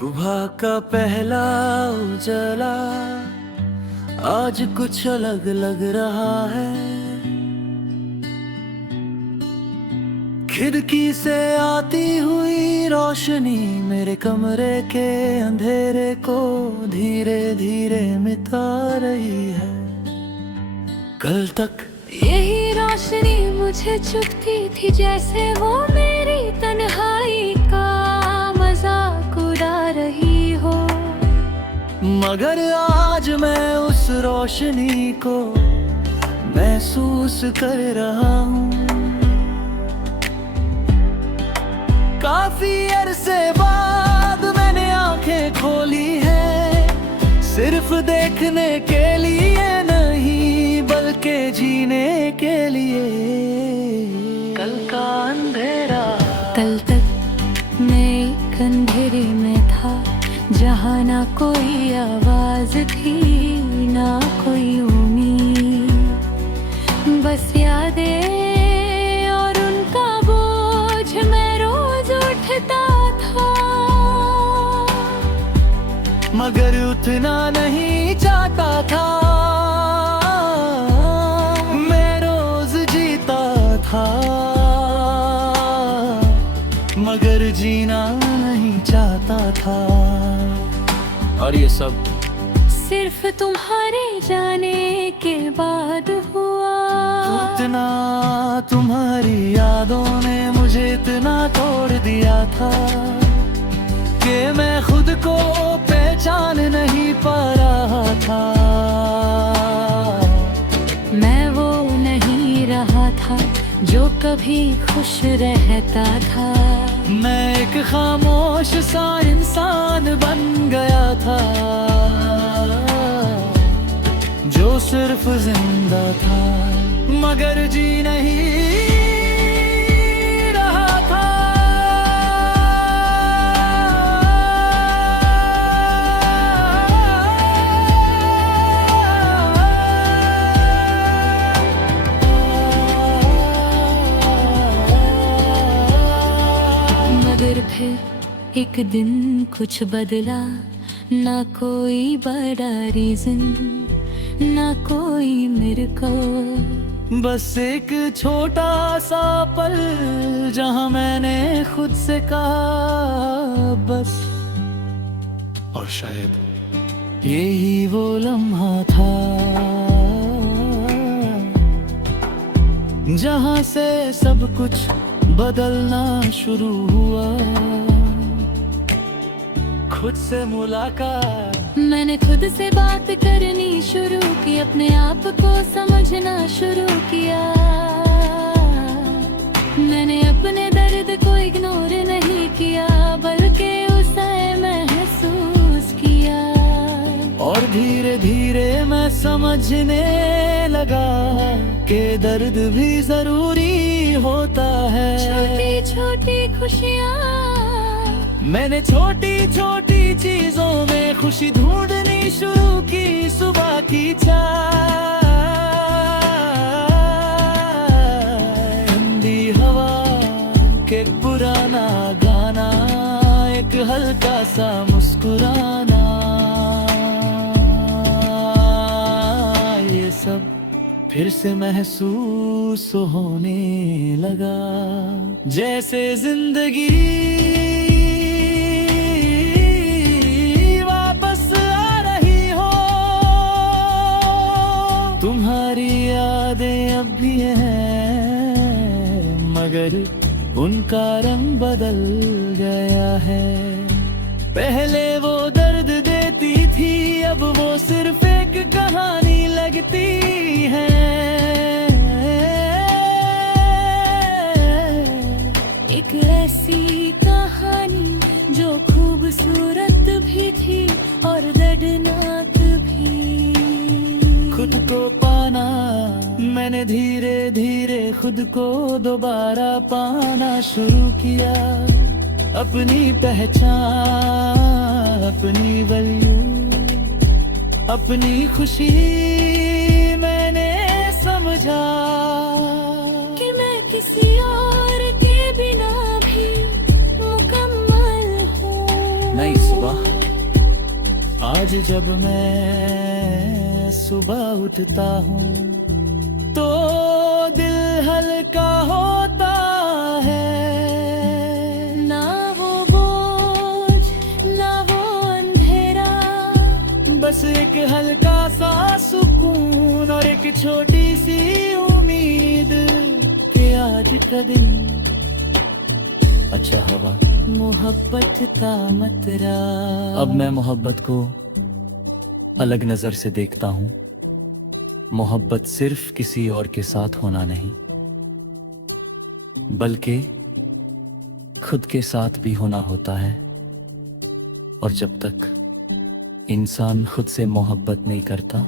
सुबह का पहला उजाला आज कुछ अलग लग रहा है। खिड़की से आती हुई रोशनी मेरे कमरे के अंधेरे को धीरे धीरे मिटा रही है। कल तक यही रोशनी मुझे चुभती थी, जैसे वो मेरी तन्हाई का मजाक उड़ा रही हो। मगर आज मैं उस रोशनी को महसूस कर रहा हूँ। काफी अरसे बाद मैंने आंखें खोली है, सिर्फ देखने के लिए नहीं बल्कि जीने के लिए। कल का अंधेरा कल तक मैं एक अंधेरे में था, जहाँ ना कोई आवाज थी ना कोई उम्मीद, बस यादें और उनका बोझ मैं रोज उठता था। मगर उठना नहीं चाहता था, मैं रोज जीता था मगर जीना नहीं चाहता था। और ये सब सिर्फ तुम्हारे जाने के बाद हुआ। इतना तुम्हारी यादों ने मुझे इतना तोड़ दिया था कि मैं खुद को पहचान नहीं पा रहा था। मैं वो नहीं रहा था जो कभी खुश रहता था। मैं एक खामोश सा इंसान बन गया था जो सिर्फ जिंदा था मगर जी नहीं रहा था। मगर फिर एक दिन कुछ बदला, ना कोई बड़ा रीजन ना कोई मेरे को, बस एक छोटा सा पल जहां मैंने खुद से कहा बस। और शायद यही वो लम्हा था जहां से सब कुछ बदलना शुरू हुआ। खुद से मुलाकात, मैंने खुद से बात करनी शुरू की, अपने आप को समझना शुरू किया। मैंने अपने दर्द को इग्नोर नहीं किया बल्कि उसे महसूस किया। और धीरे धीरे मैं समझने लगा कि दर्द भी जरूरी होता है। छोटी छोटी खुशियाँ, मैंने छोटी छोटी चीजों में खुशी ढूंढनी शुरू की। सुबह की चाय, ठंडी हवा, के पुराना गाना, एक हल्का सा मुस्कुराना, ये सब फिर से महसूस होने लगा जैसे जिंदगी यादें अब भी हैं मगर उनका रंग बदल गया है। पहले वो दर्द देती थी, अब वो सिर्फ एक कहानी लगती है। एक ऐसी कहानी जो खूबसूरत भी थी और दर्दनाक भी। खुद को पाना, मैंने धीरे धीरे खुद को दोबारा पाना शुरू किया। अपनी पहचान, अपनी वैल्यू, अपनी खुशी मैंने समझा कि मैं किसी और के बिना भी मुकम्मल हूँ। नई सुबह आज जब मैं सुबह उठता हूँ तो दिल हल्का होता है। ना वो बोझ ना वो अंधेरा, बस एक हल्का सा सुकून और एक छोटी सी उम्मीद कि आज का दिन अच्छा होगा। मोहब्बत का मतरा। अब मैं मोहब्बत को अलग नजर से देखता हूँ। मोहब्बत सिर्फ किसी और के साथ होना नहीं, बल्कि खुद के साथ भी होना होता है। और जब तक इंसान खुद से मोहब्बत नहीं करता,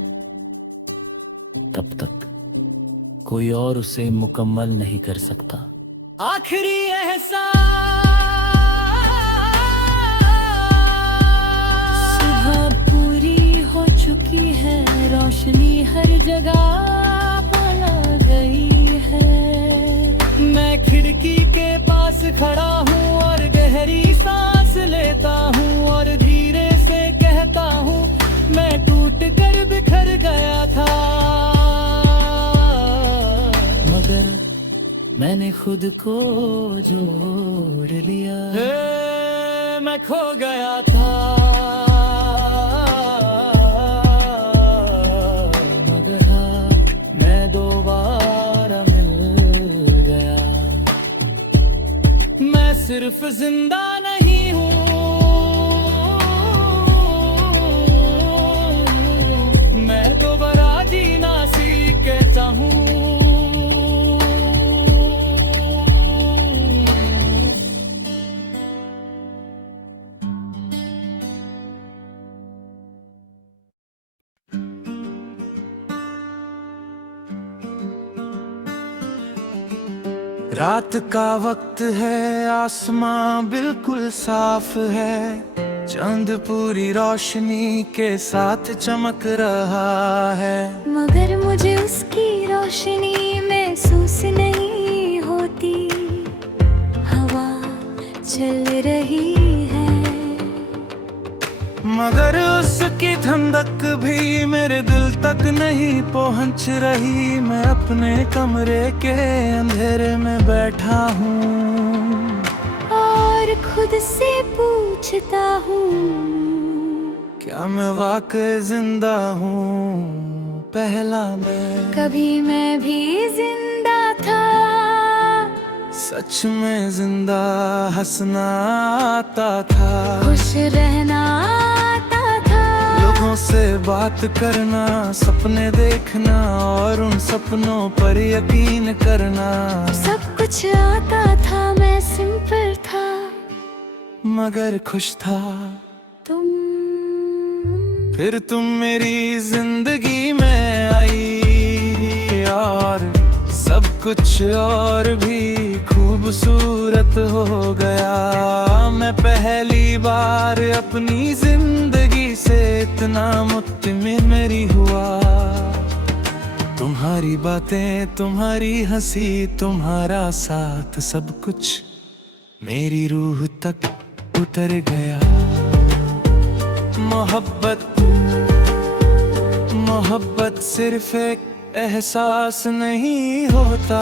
तब तक कोई और उसे मुकम्मल नहीं कर सकता। आखिरी एहसास, सुबह पूरी हो चुकी है, रोशनी हर जगह फैला गई है। मैं खिड़की के पास खड़ा हूँ और गहरी सांस लेता हूँ और धीरे से कहता हूँ मैं टूट कर बिखर गया था, मगर मैंने खुद को जोड़ लिया। मैं खो गया था मगर मैं दोबारा मिल गया। मैं सिर्फ जिंदा नहीं हूँ, मैं दोबारा जीना सीखता हूँ। रात का वक्त है, आसमां बिल्कुल साफ है, चांद पूरी रोशनी के साथ चमक रहा है। मगर मुझे उसकी रोशनी महसूस नहीं होती। हवा चल रही है, मगर उसकी ठंडक भी मेरे दिल तक नहीं पहुंच रही। मैं अपने कमरे के अंधेरे में बैठा हूँ और खुद से पूछता हूँ, क्या मैं वाकई जिंदा हूँ? पहला मैं कभी मैं भी जिंदा था। सच में जिंदा, हंसना आता था, खुश रहना आता था, लोगों से बात करना, सपने देखना और उन सपनों पर यकीन करना। सब कुछ आता था, मैं सिंपल था, मगर खुश था। फिर तुम मेरी जिंदगी में आई और सब कुछ और भी खूबसूरत हो गया। मैं पहली बार अपनी जिंदगी से इतना मुत्मिन मेरी हुआ। तुम्हारी बातें, तुम्हारी हंसी, तुम्हारा साथ, सब कुछ मेरी रूह तक उतर गया। मोहब्बत सिर्फ एक एहसास नहीं होता,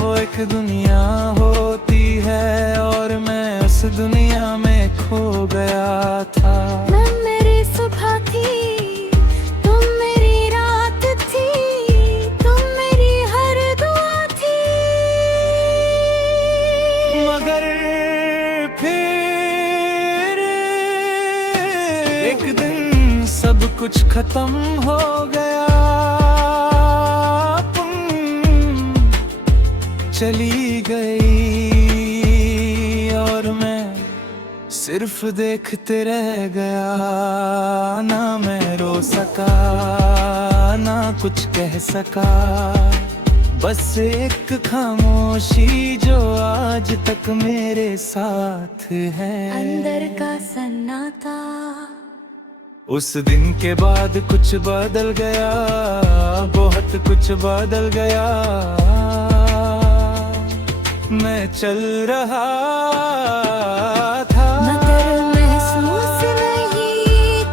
वो एक दुनिया होती है और मैं उस दुनिया में खो गया था। मैं मेरी सुबह थी, तुम मेरी रात थी, तुम मेरी हर दुआ थी। मगर फिर एक दिन सब कुछ खत्म हो गया। तुम चली गई और मैं सिर्फ देखते रह गया। ना मैं रो सका, ना कुछ कह सका, बस एक खामोशी जो आज तक मेरे साथ है। अंदर का सन्नाटा। उस दिन के बाद कुछ बदल गया, बहुत कुछ बदल गया। मैं चल रहा था, मगर महसूस नहीं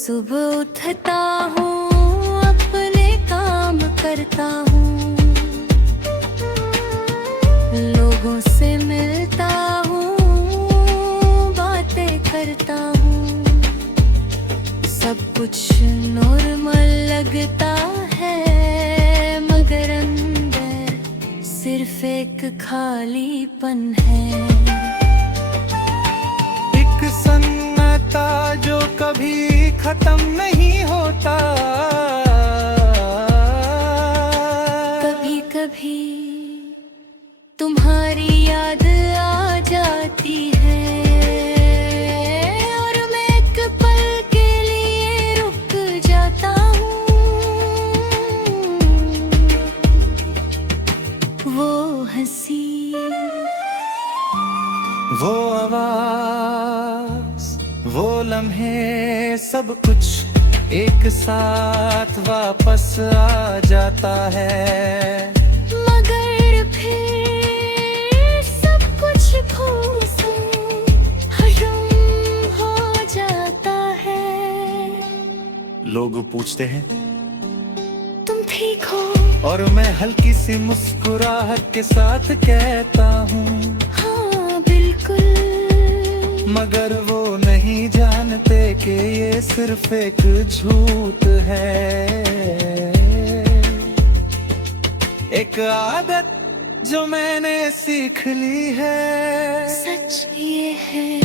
सुबह उठता हूँ, अपने काम करता हूँ, लोगों से मिलता हूँ, बातें करता हूँ, सब कुछ नॉर्मल लगता है, मगर अंदर सिर्फ एक खालीपन है। एक सन्नाटा जो कभी खत्म नहीं होता, कभी कभी तुम्हारी याद आ जाती है, और मैं एक पल के लिए रुक जाता हूँ। वो हंसी, वो आवाज, वो लम्हे, सब कुछ एक साथ वापस आ जाता है। मगर फिर सब कुछ फूस हजम हो जाता है। लोग पूछते हैं तुम ठीक हो? और मैं हल्की सी मुस्कुराहट के साथ कहता हूँ हाँ बिल्कुल। मगर वो नहीं जानते कि ये सिर्फ एक झूठ है, एक आदत जो मैंने सीख ली है। सच ये है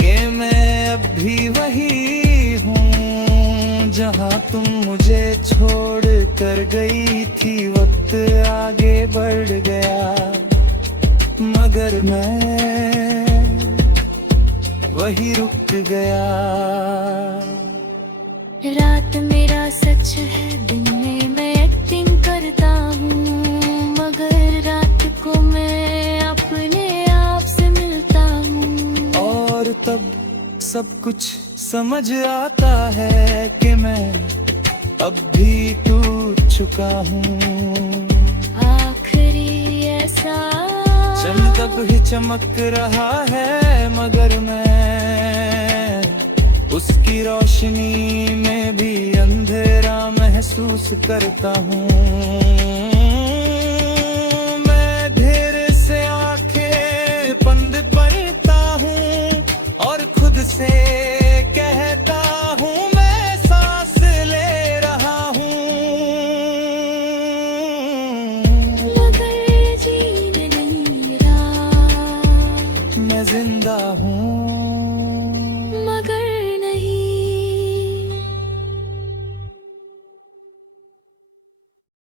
कि मैं अब भी वही हूँ जहाँ तुम मुझे छोड़ कर गई थी। वक्त आगे बढ़ गया मगर मैं वही रुक गया। रात मेरा सच है, दिन में मैं एक्टिंग करता हूँ, मगर रात को मैं अपने आप से मिलता हूँ। और तब सब कुछ समझ आता है कि मैं अब भी टूट चुका हूँ। आखिरी ऐसा चंद अब ही चमक रहा है मगर मैं उसकी रोशनी में भी अंधेरा महसूस करता हूँ। मैं धीरे से आंखें बंद करता हूँ और खुद से कहता हूँ मैं सांस ले रहा हूँ, मगर जी नहीं रहा। मैं जिंदा हूँ।